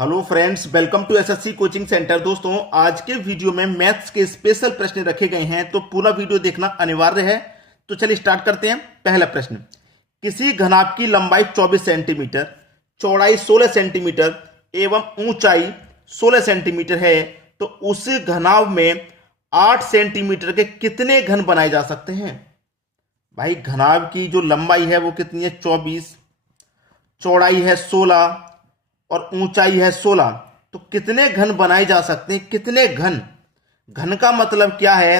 Hello friends, welcome to SSC coaching centre. दोस्तों, आज के वीडियो में मैथ्स के स्पेशल प्रश्न रखे गए हैं, तो पूरा वीडियो देखना अनिवार्य है। तो चलिए स्टार्ट करते हैं। पहला प्रश्न, किसी घनाभ की लंबाई 24 सेंटीमीटर, चौड़ाई 16 सेंटीमीटर एवं ऊंचाई 16 सेंटीमीटर है, तो उस घनाभ में 8 सेंटीमीटर के कितने घन बनाए जा सकते हैं? भाई, घनाभ की जो लंबाई है वो कितनी है? 24, चौड़ाई है 16 और ऊंचाई है 16। तो कितने घन बनाए जा सकते हैं? कितने घन? घन का मतलब क्या है?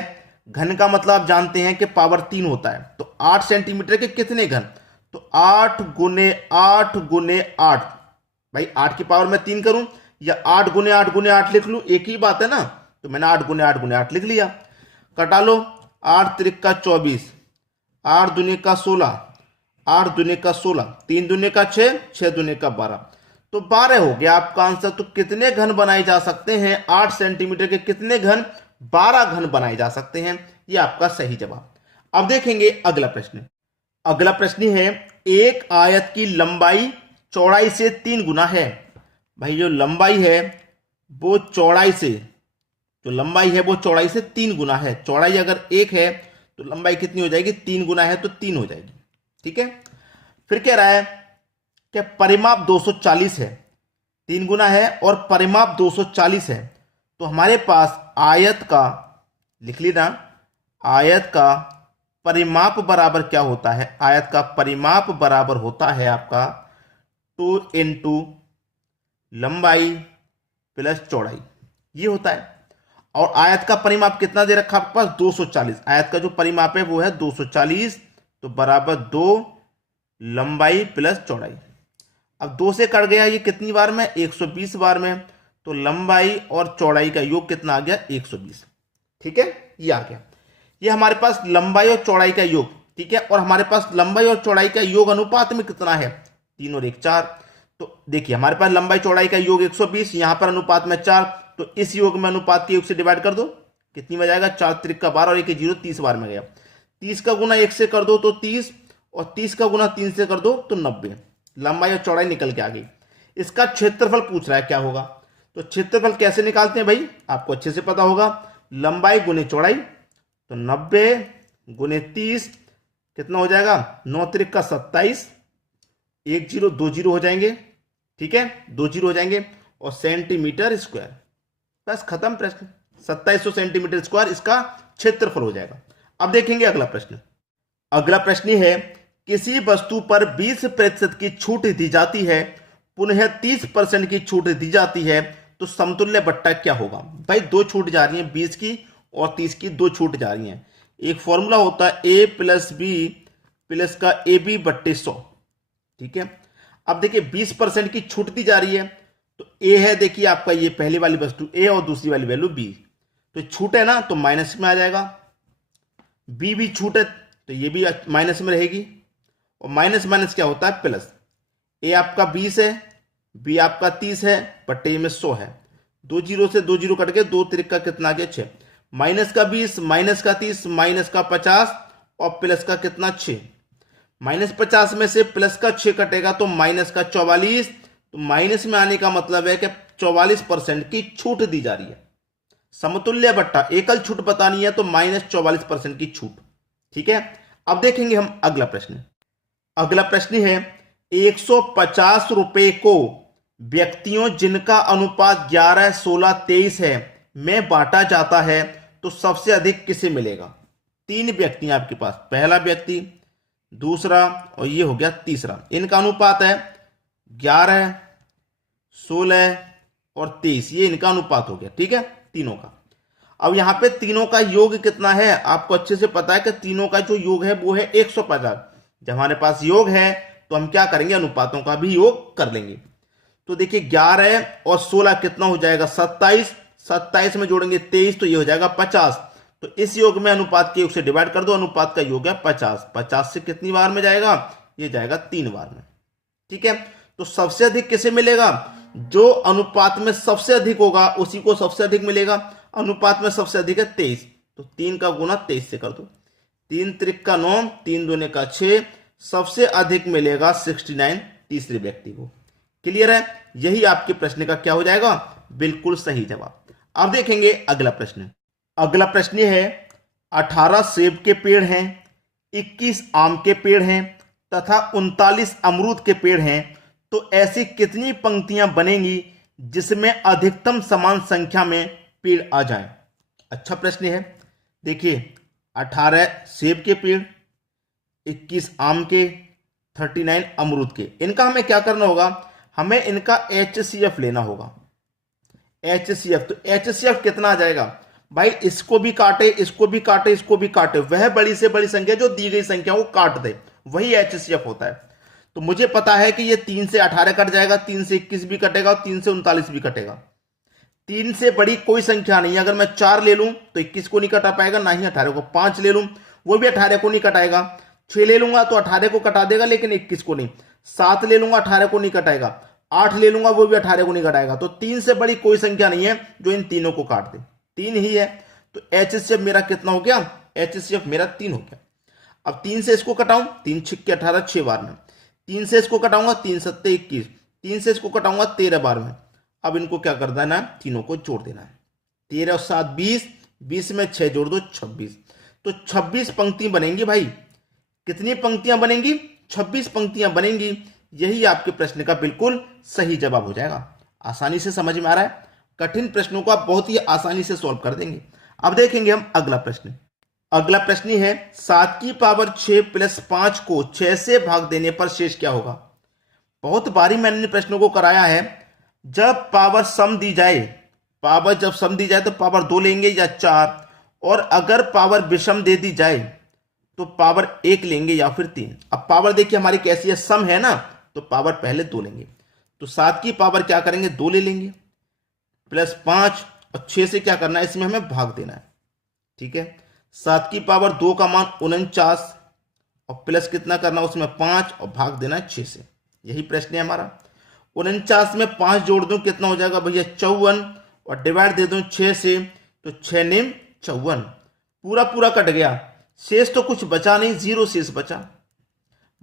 घन का मतलब आप जानते हैं कि पावर 3 होता है। तो 8 सेंटीमीटर के कितने घन? तो 8 गुने 8 गुने 8। भाई, 8 की पावर में 3 करूं या 8 गुने 8 गुने 8 लिख लूं, एक ही बात है ना। तो मैंने 8 गुने 8 गुने 8 लिख लिया। कटा लो, 8 त्रिक का 24, 8 दुने का 16, 8 दुने का 16, 3 दुने का 6, 6 दुने का 12। तो 12 हो गया आपका आंसर। तो कितने घन बनाए जा सकते हैं? 8 सेंटीमीटर के कितने घन? 12 घन बनाए जा सकते हैं। ये आपका सही जवाब। अब देखेंगे अगला प्रश्न। अगला प्रश्न है, एक आयत की लंबाई चौड़ाई से 3 गुना है। भाई, जो लंबाई है वो चौड़ाई से, जो लंबाई है वो चौड़ाई से 3 गुना है। चौड़ाई अगर 1 है तो लंबाई कितनी हो जाएगी? 3 गुना है तो 3 हो जाएगी। ठीक है। फिर कह रहा है कि परिमाप 240 है, 3 गुना है और परिमाप 240 है। तो हमारे पास आयत का, लिख लेना, आयत का परिमाप बराबर क्या होता है? आयत का परिमाप बराबर होता है आपका 2 इंटू लंबाई प्लस चौड़ाई, ये होता है। और आयत का परिमाप कितना दे रखा आपके पास? 240। आयत का जो परिमाप है वो है 240, तो बराबर 2 लंबाई प्लस चौड़ाई। अब 2 से कट गया, ये कितनी बार में? 120 बार में। तो लंबाई और चौड़ाई का योग कितना आ गया? 120। ठीक है, ये आ गया। ये हमारे पास लंबाई और चौड़ाई का योग। ठीक है, और हमारे पास लंबाई और चौड़ाई का योग अनुपात में कितना है? 3 और 1 4। तो देखिए, हमारे पास लंबाई चौड़ाई का योग 120, यहां पर अनुपात में 4। तो इस योग में अनुपात के योग से डिवाइड कर दो, कितनी में जाएगा? 4 त्रिक का 12 और 1 0, 30 बार में गया। 30 का गुना 1 से कर दो तो 30, और 30 का गुना 3 से कर दो तो 90। लंबाई और चौड़ाई निकल के आ गई। इसका क्षेत्रफल पूछ रहा है, क्या होगा? तो क्षेत्रफल कैसे निकालते हैं भाई? आपको अच्छे से पता होगा। लंबाई गुने चौड़ाई, तो 90 गुने 30 कितना हो जाएगा? 9 त्रिक का 27, 1 0 2 0 हो जाएंगे। ठीक है, 2 0 हो जाएंगे, और सेंटीमीटर स्क्वायर। बस खत्म प्रश्न। 2700 सेंटीमीटर स्क्वायर इसका क्षेत्रफल हो जाएगा। अब देखेंगे अगला प्रश्न। अगला प्रश्न है, किसी वस्तु पर 20% की छूट दी जाती है, पुनः 30% की छूट दी जाती है, तो समतुल्य बट्टा क्या होगा? भाई, 2 छूट जा रही हैं, 20 की और 30 की, 2 छूट जा रही हैं। एक फॉर्मूला होता है a प्लस बी प्लस का AB बट्टे 100। ठीक है। अब देखिए, 20% की छूट दी जा रही है, तो a है, देखिए आपका ये पहली वाली वस्तु a और दूसरी वाली वैल्यू b। तो छूट है ना, तो माइनस में आ जाएगा। b भी छूट है तो ये भी माइनस में रहेगी, और माइनस माइनस क्या होता है? प्लस। ए आपका 20 है, बी आपका 30 है, बट्टे में 100 है। 2 0 से 2 0 कट गए, 2 त्रिक का कितना आ गया? 6। माइनस का 20, माइनस का 30, माइनस का 50 और प्लस का कितना? 6। माइनस 50 में से प्लस का 6 कटेगा तो माइनस का 44। तो माइनस में आने का मतलब है कि 44% की छूट दी जा रही है। समतुल्य बट्टा, एकल छूट बतानी है तो माइनस 44% की छूट। ठीक है। अब देखेंगे हम अगला प्रश्न। अगला प्रश्न है, 150 रुपए को व्यक्तियों जिनका अनुपात 11 16 23 है में बांटा जाता है, तो सबसे अधिक किसे मिलेगा? 3 व्यक्ति हैं आपके पास, पहला व्यक्ति, दूसरा और ये हो गया तीसरा। इनका अनुपात है 11 16 और 23, ये इनका अनुपात हो गया। ठीक है, तीनों का। अब यहां पे तीनों का योग कितना है? आपको अच्छे से पता है कि तीनों का जो योग है वो है 150। जब हमारे पास योग है तो हम क्या करेंगे? अनुपातों का भी योग कर लेंगे। तो देखिए, 11 और 16 कितना हो जाएगा? 27। 27 में जोड़ेंगे 23 तो ये हो जाएगा 50। तो इस योग में अनुपात के योग से डिवाइड कर दो, अनुपात का योग है 50। 50 से कितनी बार में जाएगा? ये जाएगा 3 बार में। ठीक है। तो सबसे अधिक किसे मिलेगा? जो अनुपात में सबसे अधिक होगा उसी को सबसे अधिक मिलेगा। अनुपात में सबसे अधिक है 23, तो 3 का गुना 23 से कर दो। 3 त्रिक का 9, 3 दूने का 6। सबसे अधिक मिलेगा 69 तीसरे व्यक्ति को। क्लियर है? यही आपके प्रश्न का क्या हो जाएगा? बिल्कुल सही जवाब। अब देखेंगे अगला प्रश्न। अगला प्रश्न ये है, 18 सेब के पेड़ हैं, 21 आम के पेड़ हैं तथा 39 अमरूद के पेड़ हैं, तो ऐसी कितनी पंक्तियां बनेंगी जिसमें अधिकतम समान संख्या में पेड़ आ जाएं? अच्छा प्रश्न है। देखिए, 18 सेब के पेड़, 21 आम के, 39 अमरूद के, इनका हमें क्या करना होगा? हमें इनका HCF लेना होगा। HCF, तो HCF कितना आ जाएगा भाई? इसको भी काटे, इसको भी काटे, इसको भी काटे, वह बड़ी से बड़ी संख्या जो दी गई संख्या को काट दे, वही HCF होता है। तो मुझे पता है कि ये 3 से 18 कट जाएगा, 3 से 21 भी कटेगा और 3 से 39 भी कटेगा। 3 से बड़ी कोई संख्या नहीं है। अगर मैं 4 ले लूं तो 21 को नहीं कटा पाएगा, ना ही 18 को। 5 ले लूं वो भी 18 को नहीं कटाएगा। 6 ले लूंगा तो 18 को कटा देगा लेकिन 21 को नहीं। 7 ले लूंगा 18 को नहीं कटाएगा। 8 ले लूंगा वो भी 18 को नहीं कटाएगा। तो 3 से बड़ी कोई संख्या नहीं है जो इन तीनों को काट दे। 3 ही है। तो HCF मेरा कितना हो गया? HCF मेरा 3 हो गया। अब 3 से इसको कटाऊं, 3 छिक्के 18, 6 बार में। 3 से इसको कटाऊंगा, 3 सत्ते 21। 3 से इसको कटाऊंगा 13 बार में। अब इनको क्या कर देना है? तीनों को जोड़ देना है। 13 और 7 20, 20 में 6 जोड़ दो 26। तो 26 पंक्ति बनेंगी भाई। कितनी पंक्तियां बनेंगी? 26 पंक्तियां बनेंगी। यही आपके प्रश्न का बिल्कुल सही जवाब हो जाएगा। आसानी से समझ में आ रहा है? कठिन प्रश्नों को आप बहुत ही आसानी से सॉल्व कर देंगे। अब देखेंगे हम अगला प्रश्न। अगला प्रश्न है, 7 की पावर 6 प्लस 5 को 6 से भाग देने पर शेष क्या होगा? बहुत बारी मैंने प्रश्नों को कराया है। जब पावर सम दी जाए, पावर जब सम दी जाए तो पावर 2 लेंगे या 4, और अगर पावर विषम दे दी जाए तो पावर 1 लेंगे या फिर 3। अब पावर देखिए हमारी कैसी है, सम है ना, तो पावर पहले 2 लेंगे। तो 7 की पावर क्या करेंगे? 2 ले लेंगे, प्लस 5 और 6 से क्या करना है? इसमें हमें भाग देना है। ठीक है, 7 की पावर 2 का मान 49 और प्लस कितना करना? उसमें 5 और भाग देना है 6 से। यही प्रश्न है हमारा। 49 में 5 जोड़ दूं कितना हो जाएगा भैया? 54, और डिवाइड दे दूं 6 से, तो 6 नेम 54। पूरा पूरा कट गया, शेष तो कुछ बचा नहीं, 0 शेष बचा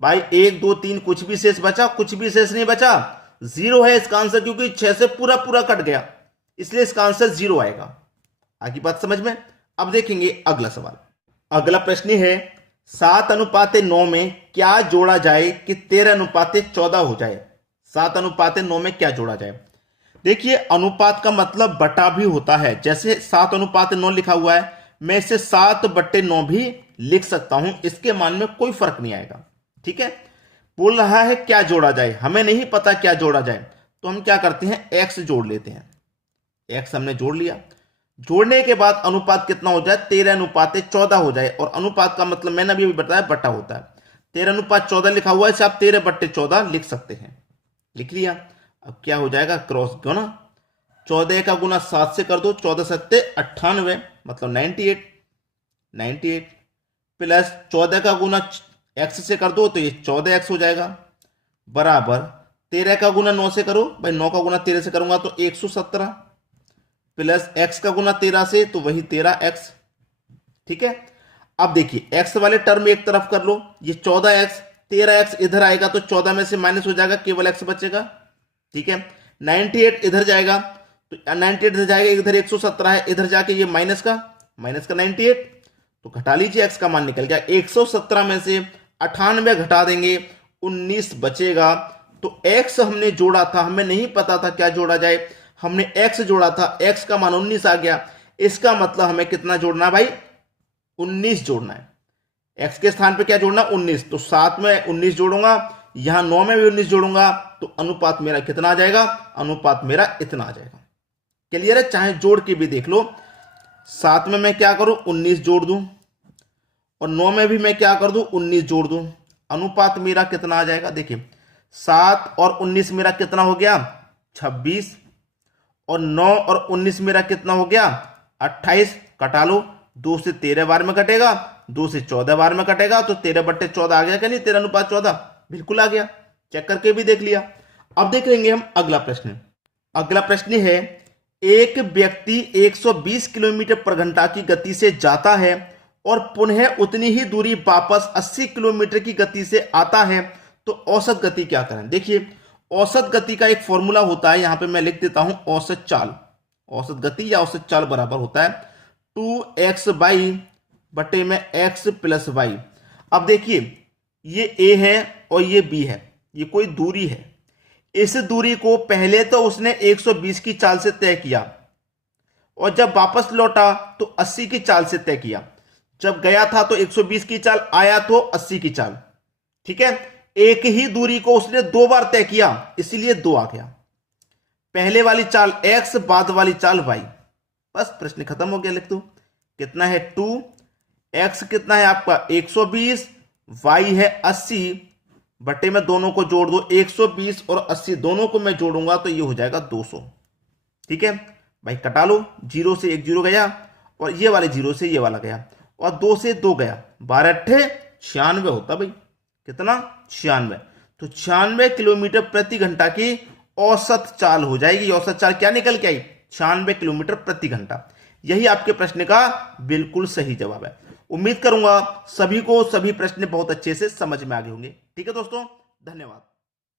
भाई। 1 2 3 कुछ भी शेष बचा? कुछ भी शेष नहीं बचा, 0 है इसका आंसर, क्योंकि 6 से पूरा पूरा कट गया, इसलिए इसका आंसर 0 आएगा। आगे बात समझ में? अब देखेंगे अगला सवाल। अगला प्रश्न है, 7:9 में क्या जोड़ा जाए कि 13:14 हो जाए? 7:9 में क्या जोड़ा जाए? देखिए, अनुपात का मतलब बटा भी होता है। जैसे 7:9 लिखा हुआ है, मैं इसे 7/9 भी लिख सकता हूं, इसके मान में कोई फर्क नहीं आएगा। ठीक है, बोल रहा है क्या जोड़ा जाए, हमें नहीं पता क्या जोड़ा जाए, तो हम क्या करते हैं? x जोड़ लेते हैं। x हमने जोड़ लिया, जोड़ने के बाद अनुपात कितना हो जाए? 13:14 हो जाए। और अनुपात का मतलब मैंने अभी बताया बटा होता है। 13:14 लिखा हुआ है, इसे आप 13/14 लिख सकते हैं। लिख लिया। अब क्या हो जाएगा? क्रॉस गुना। 14 का गुना 7 से कर दो, 14 सत्ते 98, मतलब 98 प्लस 14 का गुना x से कर दो तो ये 14x हो जाएगा, बराबर 13 का गुना 9 से करो भाई, 9 का गुना 13 से करूंगा तो 117, प्लस x का गुना 13 से तो वही 13x। ठीक है, अब देखिए x वाले टर्म एक तरफ कर लो, ये 14x, 13x इधर आएगा तो 14 में से माइनस हो जाएगा, केवल x बचेगा। ठीक है, 98 इधर जाएगा तो 98 इधर जाएगा, इधर 117 है, इधर जाके ये माइनस का 98, तो घटा लीजिए, x का मान निकल गया। 117 में से 98 घटा देंगे, 19 बचेगा। तो x हमने जोड़ा था, हमें नहीं पता था क्या जोड़ा जाए, हमने x जोड़ा था, x का मान 19 आ गया। इसका मतलब हमें कितना जोड़ना है भाई? 19 जोड़ना है। x के स्थान पे क्या जोड़ना? 19। तो 7 में 19 जोड़ूंगा, यहां 9 में भी 19 जोड़ूंगा, तो अनुपात मेरा कितना आ जाएगा? अनुपात मेरा इतना आ जाएगा। क्लियर है? चाहे जोड़ के भी देख लो। 7 में मैं क्या करूं? 19 जोड़ दूं, और 9 में भी मैं क्या कर दूं? 19 जोड़ दूं। अनुपात मेरा कितना आ जाएगा? देखिए 7 और 19 मेरा कितना हो गया? 26, और 9 और 19 मेरा कितना हो गया? 28। कटा लो, 2 से 13 बार में कटेगा, 2 से 14 बार में कटेगा, तो 13/14 आ गया क्या? नहीं, 13:14 बिल्कुल आ गया, चेक करके भी देख लिया। अब देख लेंगे हम अगला प्रश्न। अगला प्रश्न है, एक व्यक्ति 120 किलोमीटर पर घंटा की गति से जाता है और पुनः उतनी ही दूरी वापस 80 किलोमीटर की गति से आता है, तो औसत गति क्या करें? देखिए, औसत गति का एक फॉर्मूला होता है, यहां पे मैं लिख देता हूं औसत चाल। औसत गति या औसत चाल बराबर होता है 2x बाई बटे में x प्लस वाई। अब देखिए ये a है और ये b है, ये कोई दूरी है। इस दूरी को पहले तो उसने 120 की चाल से तय किया और जब वापस लौटा तो 80 की चाल से तय किया। जब गया था तो 120 की चाल, आया तो 80 की चाल। ठीक है, एक ही दूरी को उसने 2 बार तय किया, इसीलिए 2 आ गया। पहले वाली चाल x, बाद वाली चाल y। बस प्रश्न खत्म हो गया। लिख दो कितना है 2, x कितना है आपका 120, y है 80 बटे में दोनों को जोड़ दो, 120 और 80 दोनों को मैं जोड़ूंगा तो ये हो जाएगा 200। ठीक है भाई, कटा लो, 0 से 1 0 गया और ये वाले 0 से ये वाला गया और 2 से 2 गया, 12 अट्ठे 96 होता भाई। कितना 96। तो 96 किलोमीटर प्रति घंटा की औसत चाल हो जाएगी। औसत चाल क्या निकल के आई 96 किलोमीटर प्रति घंटा। यही आपके प्रश्न का बिल्कुल सही जवाब है। उम्मीद करूंगा सभी को सभी प्रश्न बहुत अच्छे से समझ में आ गए होंगे। ठीक है दोस्तों, धन्यवाद।